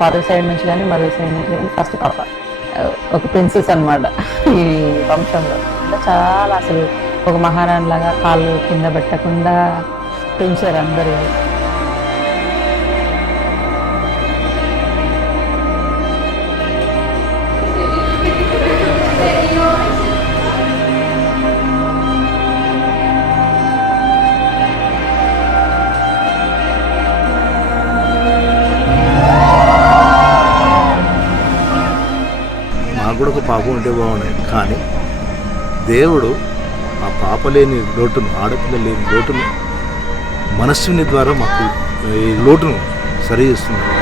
Father side నుంచి కానీ mother side నుంచి కానీ ఫస్ట్ పాప ఒక ప్రిన్సెస్ అనమాట ఈ వంశంలో. అంటే చాలా అసలు ఒక మహారాణి లాగా కాళ్ళు కింద పెట్టకుండా పెంచారు అందరూ. నాకు కూడా ఒక పాప ఉంటే బాగున్నాయి, కానీ దేవుడు ఆ పాప లేని లోటును, ఆడపిల్ల లేని లోటును మనస్సుని ద్వారా మాకు ఈ లోటును సరి చేస్తున్నాడు.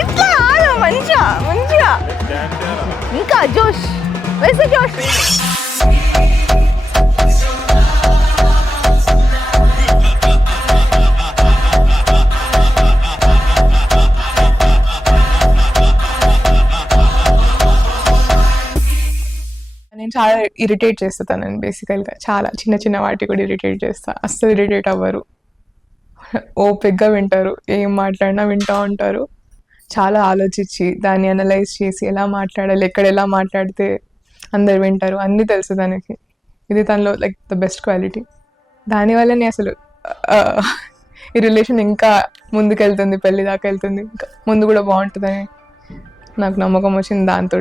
ఇట్లా మంచిగా మంచిగా ఇంకా జోష్ వేసే జోష్. నేను చాలా ఇరిటేట్ చేస్తాను బేసికల్గా, చాలా చిన్న చిన్న వాటి కూడా ఇరిటేట్ చేస్తా. అస్సలు ఇరిటేట్ అవ్వరు, ఓపిక్గా వింటారు, ఏం మాట్లాడినా వింటూ ఉంటారు. చాలా ఆలోచించి దాన్ని అనలైజ్ చేసి ఎలా మాట్లాడాలి, ఎక్కడ ఎలా మాట్లాడితే అందరు వింటారు అన్నీ తెలుసు తనకి. ఇది తనలో లైక్ ద బెస్ట్ క్వాలిటీ. దానివల్లనే అసలు ఈ రిలేషన్ ఇంకా ముందుకెళ్తుంది, పెళ్ళి దాకా వెళ్తుంది, ఇంకా ముందు కూడా బాగుంటుందని నాకు నమ్మకం వచ్చింది దాంతో.